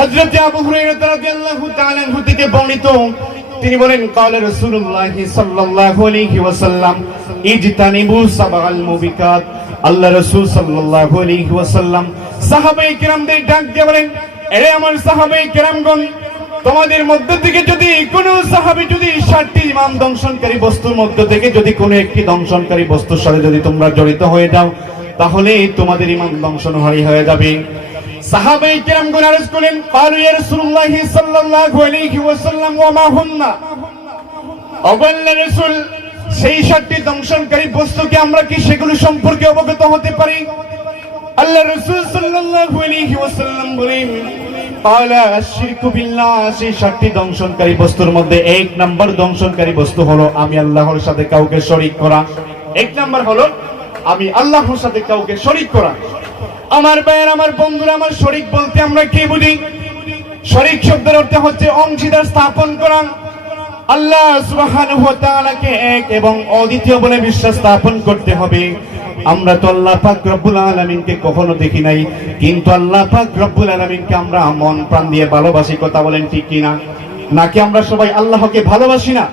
হযরত আবু হুরায়রা রাদিয়াল্লাহু তাআলা আনহু থেকে বর্ণিত, তিনি বলেন ক্বালা রাসূলুল্লাহ সাল্লাল্লাহু আলাইহি ওয়াসাল্লাম ইজতানিবু সাবআল মুবিকাত। আল্লাহ রাসূল সাল্লাল্লাহু আলাইহি ওয়াসাল্লাম সাহাবায়ে কিরামদের ডাক দিয়ে বলেন, এরে আমার সাহাবায়ে কিরামগণ, তোমাদের মধ্য থেকে যদি কোনো সাহাবী যদি 60টি ইমান দংশনকারী বস্তুর মধ্য থেকে যদি কোনো একটি দংশনকারী বস্তুর সাথে যদি তোমরা জড়িত হয়ে যাও, তাহলে তোমাদের ইমান দংশন হয়ে যাবে। সাহাবায়ে কিরামগণ আরজ করলেন, ক্বালু ইয়া রাসূলুল্লাহ সাল্লাল্লাহু আলাইহি ওয়াসাল্লাম ওয়া মা হুন্না। আল্লাহর রাসূল, সেই 60টি দংশনকারী বস্তুকে আমরা কি সেগুলো সম্পর্কে অবগত হতে পারি? আল্লাহর রাসূল সাল্লাল্লাহু আলাইহি ওয়াসাল্লাম বলেন, ক্বালা আশ-শিরকু বিল্লাহ। সেই 60টি দংশনকারী বস্তুর মধ্যে 1 নাম্বার দংশনকারী বস্তু হলো আমি আল্লাহর সাথে কাউকে শরীক করা। 1 নাম্বার হলো আমি আল্লাহর সাথে কাউকে শরীক করা। আমার ভাইয়ের, আমার বন্ধুরা, আমার শরীক বলতে আমরা কি বুঝি? শরীক শব্দের অর্থ হচ্ছে অংশীদার স্থাপন করা। আল্লাহ সুবহানাহু ওয়া তাআলাকে এক এবং অদ্বিতীয় বলে বিশ্বাস স্থাপন করতে হবে। আমরা তো আল্লাহ পাক রব্বুল আলামিনকে কখনো দেখি নাই, কিন্তু আল্লাহ পাক রব্বুল আলামিনকে আমরা মন প্রাণ দিয়ে ভালোবাসি। কথা বলেন ঠিক কিনা? নাকি আমরা সবাই আল্লাহকে ভালোবাসি না?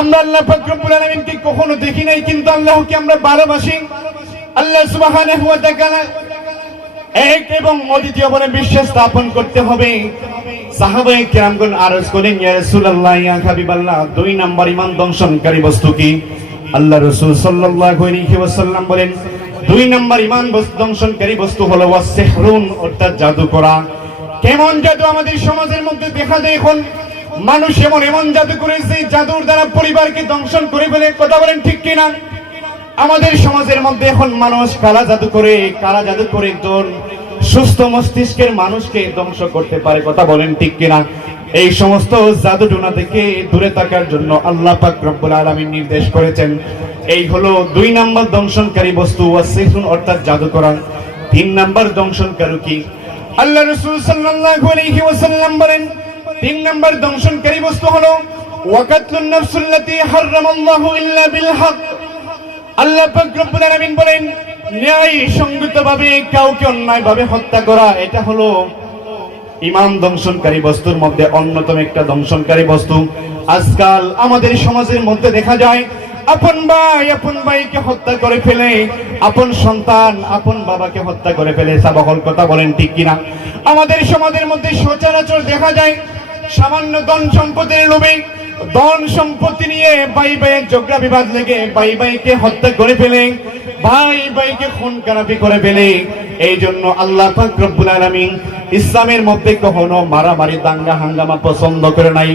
আমরা আল্লাহ পাক রব্বুল আলামিনকে কখনো দেখি নাই, কিন্তু আল্লাহকে আমরা ভালোবাসি। আল্লাহ সুবহানাহু ওয়া তাআলা এক এবং অদ্বিতীয় বলে বিশ্বাস স্থাপন করতে হবে। সাহাবায়ে কিরামগণ আরজ করেন, ইয়া রাসূলুল্লাহ, ইয়া হাবিবাল্লাহ, 2 নাম্বার ঈমান দংশনকারী বস্তু কি? আল্লাহ রাসূল সাল্লাল্লাহু আলাইহি ওয়াসাল্লাম বলেন, 2 নাম্বার ঈমান দংশনকারী বস্তু হলো ওয়াসসিহরুন, অর্থাৎ জাদু করা। কেমন জাদু আমাদের সমাজের মধ্যে দেখা যায় এখন? মানুষ এমন জাদু করেছে, জাদুর দ্বারা পরিবারকে দংশন করে ফেলে। কথা বলেন ঠিক কিনা? আমাদের সমাজের মধ্যে এখন মানুষ কালা জাদু করে একজন সুস্থ মস্তিষ্কের মানুষকে ধ্বংস করতে পারে। কথা বলেন ঠিক কিনা? এই সমস্ত জাদুটোনা থেকে দূরে থাকার জন্য আল্লাহ পাক রব্বুল আলামিন নির্দেশ করেছেন। এই হলো 2 নাম্বার দংশনকারী বস্তু ওয়াসিহুন, অর্থাৎ জাদু করা। 3 নাম্বার দংশনকারী কি? আল্লাহ রাসূল সাল্লাল্লাহু আলাইহি ওয়াসাল্লাম বলেন, 3 নাম্বার দংশনকারী বস্তু হলো ওয়াকাতলুন নাফসুল্লাতী হারামাল্লাহু ইল্লা বিল হক। আল্লাহ পাক রব্বুল আলামিন বলেন, ন্যায় সঙ্গতভাবে কাউকে অন্যায়ভাবে হত্যা করা, এটা হলো ঈমান দংশনকারী বস্তুর মধ্যে অন্যতম একটা দংশনকারী বস্তু। আজকাল আমাদের সমাজের মধ্যে দেখা যায় আপন ভাইকে হত্যা করে ফেলে, আপন সন্তান আপন বাবাকে হত্যা করে ফেলে। সাবাহল কথা বলেন ঠিক কিনা? আমাদের সমাজের মধ্যে সচরাচর দেখা যায় সামান্য ধন সম্পদের লোভে, ধন সম্পত্তি নিয়ে ভাইয়ের ঝগড়া বিবাদ লেগে ভাইকে হত্যা করে ফেলে, ভাইকে খুন খারাপি করে ফেলে। এই জন্য আল্লাহ পাক রব্বুল আলামিন ইসলামের মধ্যে কখনো মারামারি দাঙ্গা হাঙ্গামা পছন্দ করে নাই।